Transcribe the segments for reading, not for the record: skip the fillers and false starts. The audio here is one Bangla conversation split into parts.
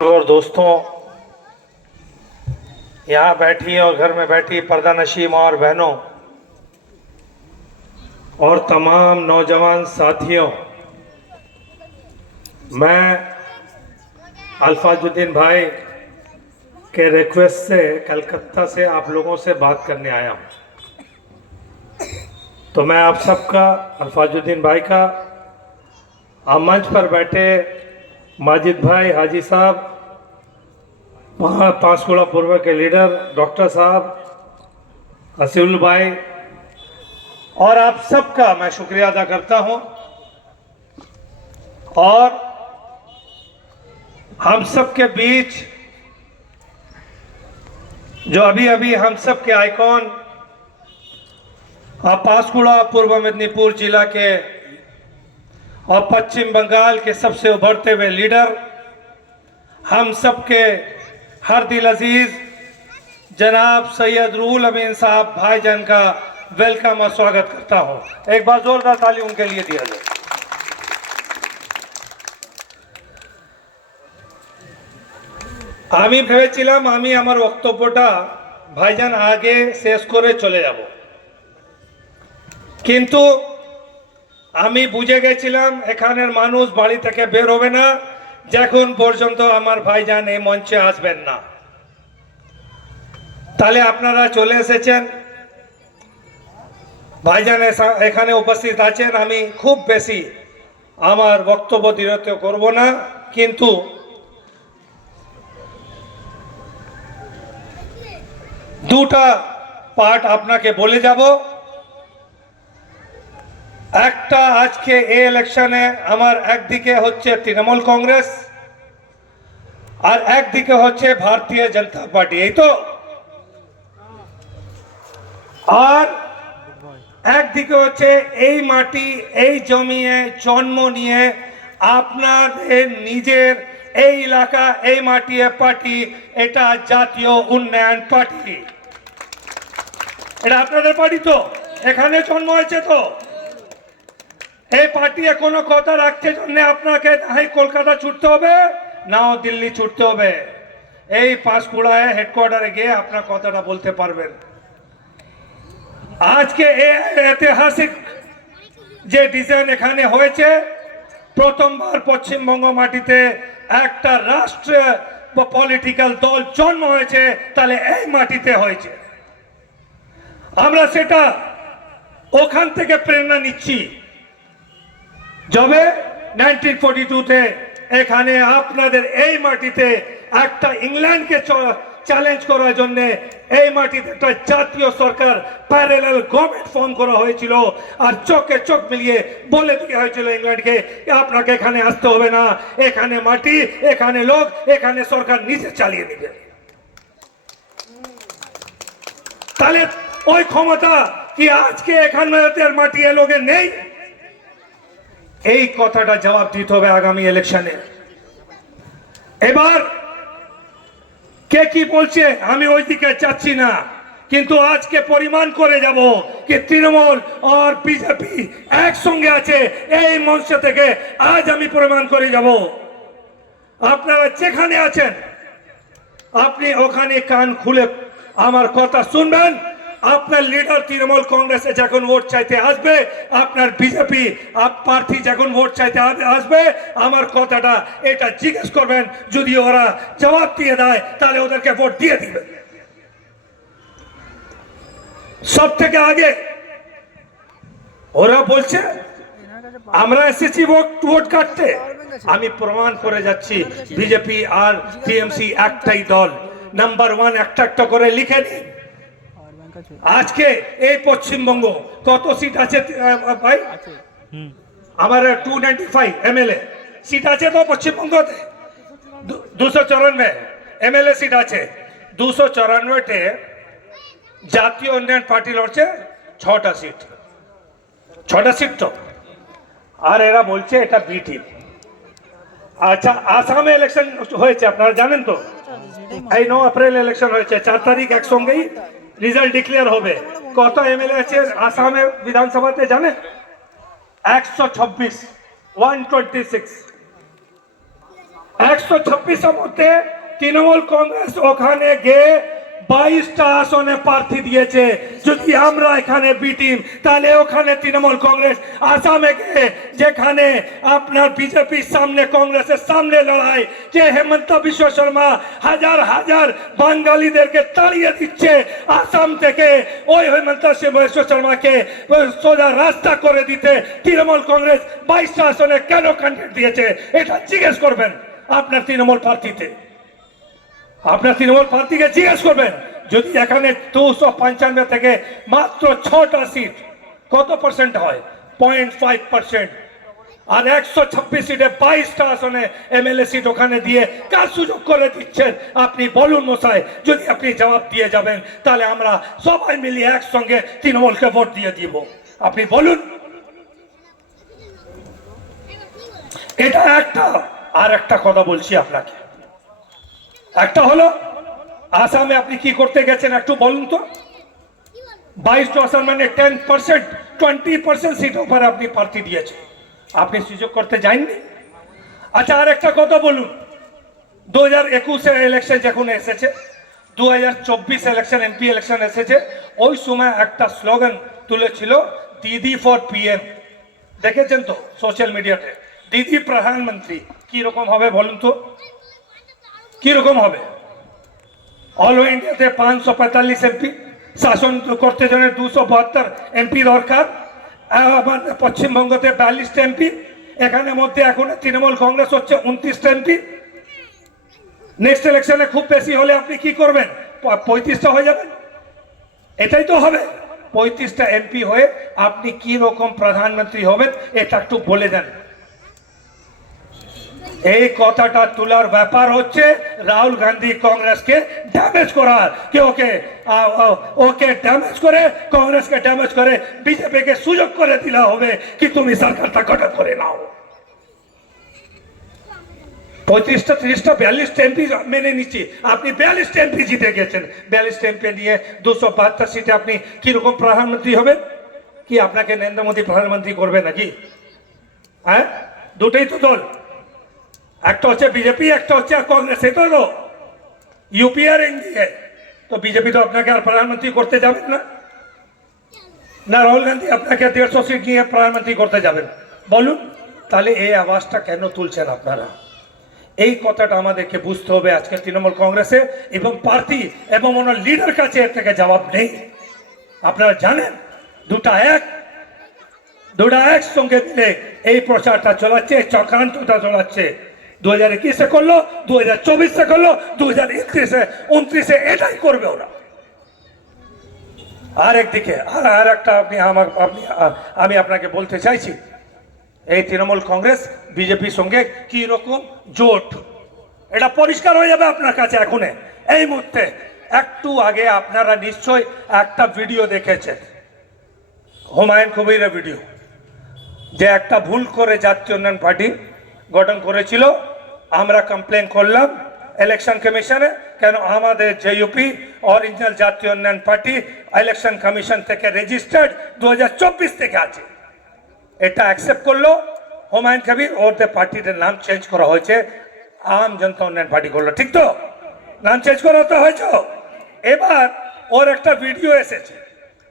और दोस्तों, यहाँ बैठी और घर में बैठी पर्दा नशीं माँ और बहनों और तमाम नौजवान साथियों, मैं अल्फाजुद्दीन भाई के रिक्वेस्ट से कलकत्ता से आप लोगों से बात करने आया हूँ। तो मैं आप सबका, अल्फाजुद्दीन भाई का, मंच पर बैठे माजिद भाई, हाजी साहब, पांचकुड़ा पूर्व के लीडर डॉक्टर साहब, हसीबुल भाई और आप सबका मैं शुक्रिया अदा करता हूं। और हम सब के बीच जो अभी अभी हम सब के आइकॉन पांचकुड़ा पूर्व मेदिनीपुर जिला के और पश्चिम बंगाल के सबसे उभरते हुए लीडर, हम सब के हर दिल अजीज जनाब सैयद रूहुल अमीन साहब भाईजान का वेलकम और स्वागत करता हूं। एक बार जोरदार ताली उनके लिए दिया जाए। আমি ভেবেছিলাম আমি আমার বক্তব্যটা ভাইজান আগে শেষ করে চলে যাব, কিন্তু আমি বুঝে গেছিলাম এখানের মানুষ বাড়ি থেকে বের হবে না যখন পর্যন্ত আমার ভাইজান এই মঞ্চে আসবেন না। তাহলে আপনারা চলে এসেছেন, ভাইজান এখানে উপস্থিত আছেন। আমি খুব বেশি আমার বক্তব্য দীর্ঘায়িত করব না, কিন্তু দুটা পার্ট আপনাকে বলে যাব। একটা, আজকে এই ইলেকশনে আমার একদিকে হচ্ছে তৃণমূল কংগ্রেস আর একদিকে হচ্ছে ভারতীয় জনতা পার্টি, এই তো। আর একদিকে হচ্ছে এই মাটি এই জমিয়ে জন্ম নিয়ে আপনাদের নিজের এই এলাকা এই মাটিয়ে পার্টি, এটা জাতীয় উন্নয়ন পার্টি। এটা আপনাদের পার্টি তো, এখানে জন্ম হয়েছে তো। এই পার্টি কোনো কথা রাখতে জন্য আপনাকে না কলকাতা ছুটতে হবে নাও দিল্লি ছুটতে হবে, এই পাঁশকুড়ায় হেডকোয়ার্টারে গিয়ে আপনার কথাটা বলতে পারবেন। আজকে এই ঐতিহাসিক যে ডিজাইন এখানে হয়েছে, প্রথমবার পশ্চিমবঙ্গ মাটিতে একটা রাষ্ট্রীয় পলিটিক্যাল দল জন্ম হয়েছে, তাহলে এই মাটিতে হয়েছে। আমরা সেটা ওখান থেকে প্রেরণা নিচ্ছি। যবে 1942-তে এখানে আপনাদের এই মাটিতে একটা ইংল্যান্ডকে চ্যালেঞ্জ করার জন্য এই মাটিতে একটা জাতীয় সরকার প্যারালাল গভর্নমেন্ট ফর্ম করা হয়েছিল, আর চোখে চোখ মিলিয়ে বলে দেওয়া হয়েছিল ইংল্যান্ডকে আপনাকে এখানে আসতে হবে না, এখানে মাটি, এখানে লোক, এখানে সরকার নিজে চালিয়ে নেবে। তাহলে ওই ক্ষমতা কি আজকে এখানকার মাটি এ লোকের নেই? এই কথাটা জবাব দিতে হবে আগামী ইলেকশনে। এবার কে কি বলছে আমি ওই দিকে যাচ্ছি না, কিন্তু আজকে পরিমাণ করে যাব যে তৃণমূল আর বিজেপি একসঙ্গে আছে। এই মঞ্চ থেকে আজ আমি প্রমাণ করে যাব। আপনারা যেখানে আছেন আপনি ওখানে কান খুলে আমার কথা শুনবেন। আপনার লিডার তৃণমূল কংগ্রেসে যখন ভোট চাইতে আসবে, আপনার বিজেপি প্রার্থী যখন ভোট চাইতে আসবে, আমার কথাটা এটা জিজ্ঞেস করবেন। যদি ওরা জবাব দিয়ে দেয় তাহলে ওদেরকে ভোট দিয়ে দিবেন। সব থেকে আগে ওরা বলছে আমরা এসেছি ভোট কাটতে। আমি প্রমাণ করে যাচ্ছি বিজেপি আর টিএমসি একটাই দল। নাম্বার 1 একটা একটা করে লিখে নিন। আজকে এই পশ্চিমবঙ্গ কত সিট আছে ভাই? আমার 295 এমএলএ সিট আছে তো পশ্চিমবঙ্গতে। 294 এমএলএ সিট আছে। 294-টে জাতীয় উন্নয়ন পার্টি লড়ছে 6টা সিট। 6টা সিট তো। আর এরা বলছে এটা বি টিম। আচ্ছা, আসামে ইলেকশন হয়েছে আপনারা জানেন তো। এই 9 এপ্রিল ইলেকশন হয়েছে, 4 তারিখ একসঙ্গেই রিজাল্ট ডিক্লেয়ার হবে। কত এমএলএ আছে আসামে বিধানসভাতে জানেন? 126, 126। 126-এর মধ্যে তৃণমূল কংগ্রেস ওখানে গিয়ে 22টা আসনে প্রার্থী দিয়েছে। যদি আমরা এখানে বি টিম, তাহলে ওখানে তৃণমূল কংগ্রেস আসামে গিয়ে যেখানে আপনার বিজেপির সামনে, কংগ্রেসের সামনে লড়াই, যে হেমন্ত বিশ্ব শর্মা হাজার হাজার বাঙালিদেরকে তাড়িয়ে দিচ্ছে আসাম থেকে, ওই হেমন্ত বিশ্ব শর্মাকে সোজা রাস্তা করে দিতে তৃণমূল কংগ্রেস 22টা আসনে কেন ক্যান্ডিডেট দিয়েছে, এটা জিজ্ঞেস করবেন আপনার তৃণমূল প্রার্থীতে। আপনার তৃণমূল প্রার্থীকে জিজ্ঞেস করবেন, যদি এখানে 295 থেকে মাত্র 6টা সিট, কত পার্সেন্ট হয়? 0.5%। আর 126 সিটে 22টা আসনে এমএলএ সিট ওখানে দিয়ে কার সুযোগ করে দিচ্ছেন আপনি বলুন মশাই। যদি আপনি জবাব দিয়ে যাবেন, তাহলে আমরা সবাই মিলিয়ে একসঙ্গে তৃণমূলকে ভোট দিয়ে দিব। আপনি বলুন। এটা একটা। আর একটা কথা বলছি আপনাকে, একটা হলো আসামে আপনি কি করতে গেছেন একটু বলুন তো। 22টা আসন মানে 10%, 20% সিট উপরে আপনি প্রার্থী দিয়েছেন, আপনি সুযোগ করতে যাননি। আচ্ছা, আর একটা কথা বলুন, 2021-এর ইলেকশন যখন এসেছে, 2024 ইলেকশন, এমপি ইলেকশন এসেছে, ওই সময় একটা স্লোগান তুলেছিল, দিদি ফর পিএম। দেখেছেন তো সোশ্যাল মিডিয়াতে, দিদি প্রধানমন্ত্রী। কি রকম হবে বলুন তো, কি রকম হবে? অল ইন্ডিয়াতে 545 এমপি, শাসন করতে জন্য 272 এমপি দরকার। আমার পশ্চিমবঙ্গতে 42টা এমপি, এখানে মধ্যে এখন তৃণমূল কংগ্রেস হচ্ছে 29টা এমপি। নেক্সট ইলেকশনে খুব বেশি হলে আপনি কি করবেন? 35টা হয়ে যাবেন। এটাই তো হবে। 35টা এমপি হয়ে আপনি কি রকম প্রধানমন্ত্রী হবেন, এটা একটু বলে দেন। এই কথাটা তোলার ব্যাপার হচ্ছে রাহুল গান্ধী কংগ্রেসকে ড্যামেজ করার, কি ওকে ড্যামেজ করে, কংগ্রেসকে ড্যামেজ করে বিজেপিকে সুযোগ করে দিলা হবে কি তুমি সরকারটা গঠন করে নাও। 35টা 30টা 42টা এমপি মেনে নিচ্ছি, আপনি 42টা এমপি জিতে গেছেন। 42টা এমপি নিয়ে 272 সিটে আপনি কিরকম প্রধানমন্ত্রী হবেন? কি আপনাকে নরেন্দ্র মোদী প্রধানমন্ত্রী করবে নাকি? হ্যাঁ, দুটোই তো দল, একটা হচ্ছে বিজেপি, একটা হচ্ছে কংগ্রেস। এই তো ইউপি আর এনডিএ। তো বিজেপি তো আপনাকে আর প্রধানমন্ত্রী করতে যাবেন না, না রাহুল গান্ধী আপনাকে 150 সিট নিয়ে প্রধানমন্ত্রী করতে যাবেন? বলুন। তাহলে এই আওয়াজটা কেন তুলছেন আপনারা? এই কথাটা আমাদেরকে বুঝতে হবে আজকে তৃণমূল কংগ্রেসে এবং প্রার্থী এবং ওনার লিডার কাছে এর থেকে জবাব নেই। আপনারা জানেন দুটা এক সঙ্গে মিলে এই প্রচারটা চালাচ্ছে, চক্রান্তটা চালাচ্ছে। 2021-এ করলো, 2024-এ করলো, 2029-এ এটাই করবে ওরা। আর একদিকে আর একটা আমি আপনাকে বলতে চাইছি, এই তৃণমূল কংগ্রেস বিজেপির সঙ্গে কি রকম জোট, এটা পরিষ্কার হয়ে যাবে আপনার কাছে এখন এই মুহূর্তে। একটু আগে আপনারা নিশ্চয় একটা ভিডিও দেখেছেন, হুমায়ুন কবিরের ভিডিও, যে একটা ভুল করে জাতীয় উন্নয়ন পার্টি গঠন করেছিল। আমরা কমপ্লেন করলাম ইলেকশন কমিশনে, কেন আমাদের জেইউপি অরিজিনাল জাতীয় উন্নয়ন পার্টি ইলেকশন কমিশন থেকে রেজিস্টার্ড 2024 থেকে আছে। এটা অ্যাকসেপ্ট করলো হুমায়ুন কবির, ওদের পার্টিটার নাম চেঞ্জ করা হয়েছে, আম জনতা উন্নয়ন পার্টি করলো। ঠিক তো? নাম চেঞ্জ করা তো হয়েছে। এবার ওর একটা ভিডিও এসেছে,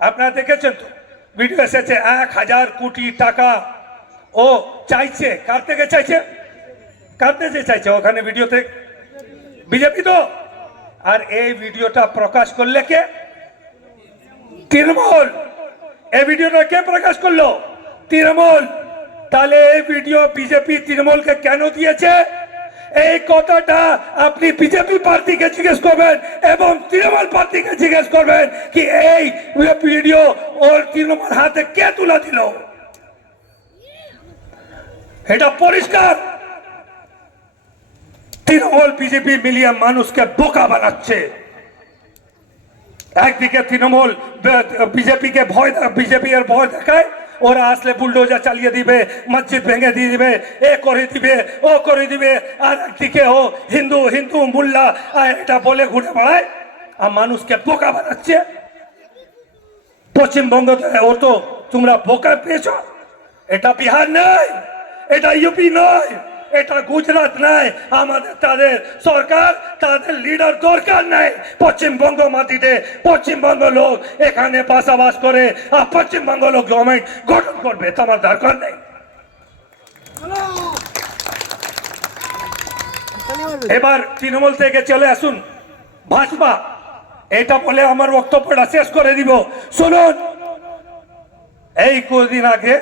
আপনারা দেখেছেন তো? ভিডিও এসেছে 1000 কোটি টাকা ও চাইছে। কার থেকে চাইছে? চাইছে ওখানে ভিডিওতে বিজেপি তো। আর এই ভিডিওটা প্রকাশ করলে কে? তৃণমূল। এই ভিডিওটা কে প্রকাশ করলো? তৃণমূল। তাহলে এই ভিডিও বিজেপি তৃণমূলকে কেন দিয়েছে? এই কথাটা আপনি বিজেপি প্রার্থীকে জিজ্ঞেস করবেন এবং তৃণমূল প্রার্থীকে জিজ্ঞেস করবেন কি এই ভিডিও ওর তৃণমূল হাতে কে তুলে দিল। এটা পরিষ্কার তৃণমূল বিজেপি মিলিয়ে মানুষকে বোকা বানাচ্ছে। একদিকে তৃণমূল বিজেপিকে বিজেপি এর ভয় দেখায়, ওরা আসলে বুলডোজার চালিয়ে দিবে, মসজিদ ভেঙে দিয়ে দিবে, এ করে দিবে, ও করে দিবে। আর একদিকে ও হিন্দু হিন্দু মোল্লা এটা বলে ঘুরে বেড়ায় আর মানুষকে বোকা বানাচ্ছে। পশ্চিমবঙ্গতে ও তো তোমরা বোকা পেয়েছ। এটা বিহার নয়, এটা ইউপি নয়, এটা গুজরাট নাই, আমাদের তাদের সরকার তাদের লিডার দরকার নাই। পশ্চিমবঙ্গ মাটিতে পশ্চিমবঙ্গ লোক এখানে বসবাস করে, আর পশ্চিমবঙ্গ লোক গভর্নমেন্ট গঠন করবে, তোমার দরকার নেই। এবার তৃণমূল থেকে চলে আসুন ভাজপা। এটা বলে আমার বক্তব্যটা শেষ করে দিব। শুনুন, এই কদিন আগে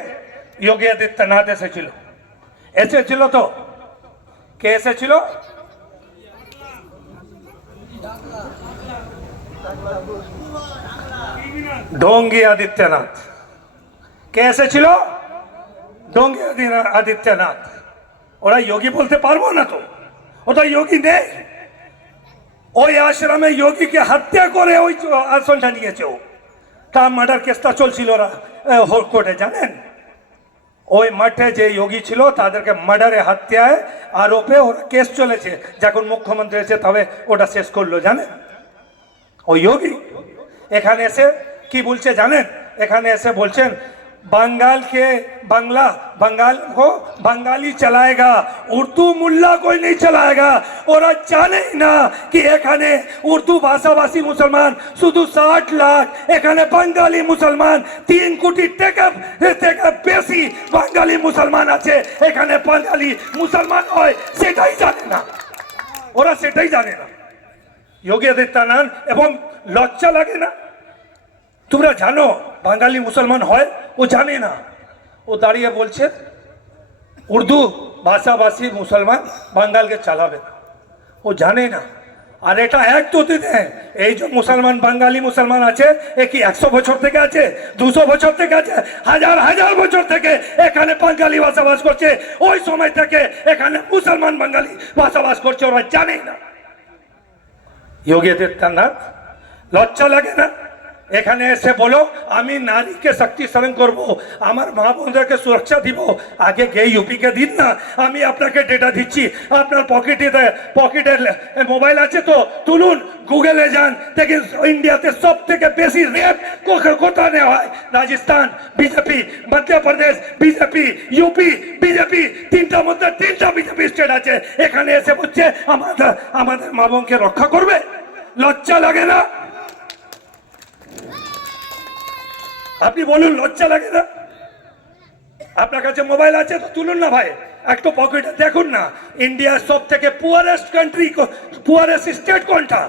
যোগী আদিত্যনাথ এসেছিল তো, কে এসেছিল? ঢঙ্গি আদিত্যনাথ। কে এসেছিল? ঢঙ্গি আদিত্যনাথ। ওরা যোগী বলতে পারবো না তো, ওটা যোগী নেই। ওই আশ্রমে যোগীকে হত্যা করে ওই আসনটা নিয়েছে। তার মার্ডার কেসটা চলছিল ওরা কোর্টে, জানেন? ওই মাঠে যে যোগী ছিল তাদেরকে মার্ডারে হত্যায় আরোপে ওরা কেস চলেছে। যখন মুখ্যমন্ত্রী এসে তবে ওটা শেষ করলো, জানেন? ওই যোগী এখানে এসে কি বলছে জানেন? এখানে এসে বলছেন बंगाल को बंगाली चलाएगा, उर्दू मुल्ला कोई नहीं चलाएगा। और जाने ना कि एखाने उर्दू भाषाभाषी मुसलमान शुधु 60 लाख, एखाने बंगाली मुसलमान 3 कोटी बेशी बंगाली मुसलमान आछे। एखाने बंगाली मुसलमान होय सेटाई जाने ना, ओरा सेटाई जाने ना। योगी आदित्यनाथ एवं लज्जा लागे ना? তোমরা জানো বাঙালি মুসলমান হয়? ও জানে না। ও দাঁড়িয়ে বলছে উর্দু ভাষাভাষী মুসলমান বাঙালকে চালাবে না, ও জানে না। আর এটা এক তো দিতে, এই যে মুসলমান বাঙালি মুসলমান আছে এ কি 100 বছর থেকে আছে, 200 বছর থেকে আছে, হাজার হাজার বছর থেকে এখানে বাঙালি বসবাস করছে। ওই সময় থেকে এখানে মুসলমান বাঙালি বসবাস করছে, ওরা জানে না। যোগী আদিত্যনাথ লজ্জা লাগে না? এখানে এসে বলো আমি নারীকে শক্তিশালী করব, আমার মা বোনদেরকে সুরক্ষা দিব। আগে গিয়ে ইউপিকে দিন না, আমি আপনাকে ডেটা দিচ্ছি। আপনার পকেটে মোবাইল আছে তো তুলুন, গুগলে যান, দেখেন ইন্ডিয়াতে সব থেকে বেশি রেপ কোথায় নেওয়া হয়? Rajasthan BJP, Madhya Pradesh BJP, UP BJP, তিনটার মধ্যে 3টা বিজেপি স্টেট আছে। এখানে এসে বলছে আমাদের মা বোনকে রক্ষা করবে। লজ্জা লাগে না? আপনি বলুন, লজ্জা লাগে না? আপনার কাছে মোবাইল আছে তো তুলুন না ভাই, একটু পকেটে দেখুন না। ইন্ডিয়ার সব থেকে পুয়ারেস্ট কান্ট্রি, পুয়ারেস্ট স্টেট কোনটা?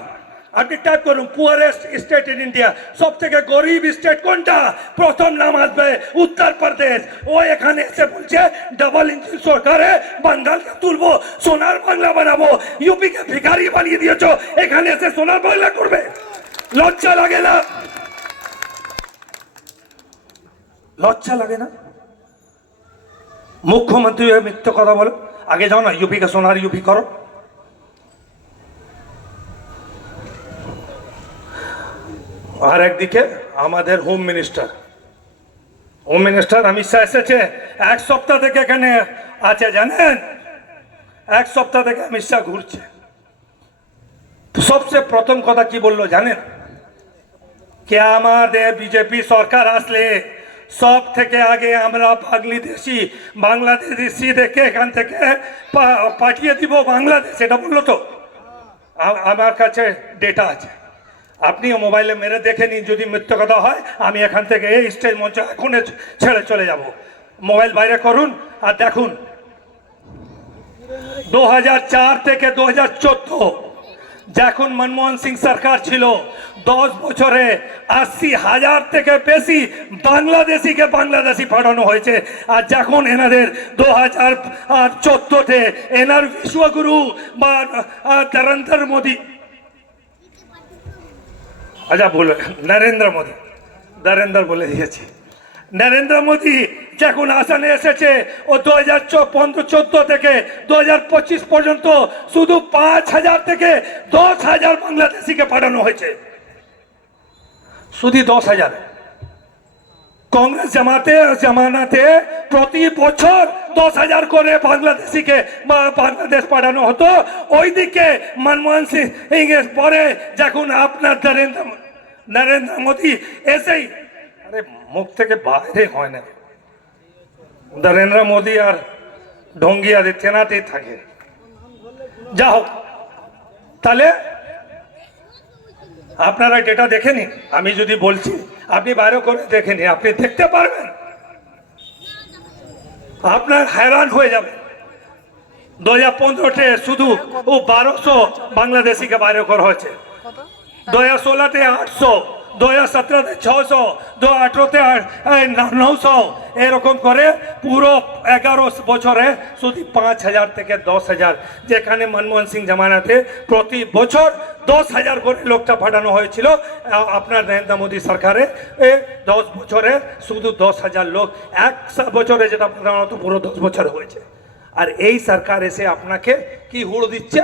আপনি টাইপ করুন পুয়ারেস্ট স্টেট ইন ইন্ডিয়া, সব থেকে গরিব স্টেট কোনটা? প্রথম নাম আসবে উত্তরপ্রদেশ। ও এখানে এসে বলছে ডাবল ইঞ্জিন সরকারে বাঙ্গালকে তুলবো, সোনার বাংলা বানাবো। ইউপিকে ভিখারি বানিয়ে দিয়েছো, এখানে এসে সোনার বাংলা করবে। লজ্জা লাগে না? লজ্জা লাগে না? মুখ্যমন্ত্রী মিথ্যে কথা বলো। আগে যাও না ইউপিকে সোনার ইউপি করো। আর একদিকে আমাদের হোম মিনিস্টার অমিত শাহ এসেছে, 1 সপ্তাহ থেকে এখানে আছে, জানেন? 1 সপ্তাহ থেকে অমিত শাহ ঘুরছে। সবচেয়ে প্রথম কথা কি বললো জানেন? কে আমাদের বিজেপি সরকার আসলে সব থেকে আগে আমরা বাংলাদেশি দেখে এখান থেকে পাঠিয়ে দিব বাংলাদেশ, এটা বললো তো। আমার কাছে ডেটা আছে, আপনিও মোবাইলে মেরে দেখে নিন। যদি মিথ্যে কথা হয় আমি এখান থেকে এই স্টেজ মঞ্চ এখন ছেড়ে চলে যাব। মোবাইল বাইরে করুন আর দেখুন, 2004 থেকে 2014 যখন মনমোহন সিং সরকার ছিল, 10 বছরে 80,000 থেকে বেশি বাংলাদেশি পাঠানো হয়েছে। আর যখন এনাদের 2014-তে এনার বিশ্বগুরু বা নরেন্দ্র মোদী, আচ্ছা বলে নরেন্দ্র বলে দিয়েছি, নরেন্দ্র মোদী যখন আসনে এসেছে, ও 2014 থেকে 2025 পর্যন্ত শুধু 5,000 থেকে 10,000 বাংলাদেশিকে পাঠানো হয়েছে, শুধু 10,000। কংগ্রেস জামানাতে প্রতি বছর 10,000 করে বাংলাদেশিকে বাংলাদেশ পাঠানো হতো। ওইদিকে মনমোহন সিং এর পরে যখন আপনার নরেন্দ্র মোদী এসেই, আরে মুখ থেকে বাইরে হয় না, নরেন্দ্র মোদী আর ঢঙ্গি আদিত্যনাথই থাকে। যা হোক, তাহলে আপনারা ডেটা দেখে নিন। আমি যদি বলছি আপনি বাইরে করে দেখে নিন, আপনি দেখতে পারবেন, আপনার हैरान হয়ে যাবে। 2015-তে শুধু 1200 বাংলাদেশিকে বাইরে করা হয়েছে, 2016-তে 800, 2017-তে 600, 2018-তে 900, এরকম করে পুরো 11 বছরে শুধু 5000 থেকে 10,000, যেখানে মনমোহন সিং জামানাতে প্রতি বছর 10,000 করে লোকটা পাঠানো হয়েছিল। আপনার নরেন্দ্র মোদী সরকারে 10 বছরে শুধু 10,000 লোক, 1 বছরে যেটা পাঠানো হতো পুরো 10 বছর হয়েছে। আর এই সরকার এসে আপনাকে কি হুড় দিচ্ছে?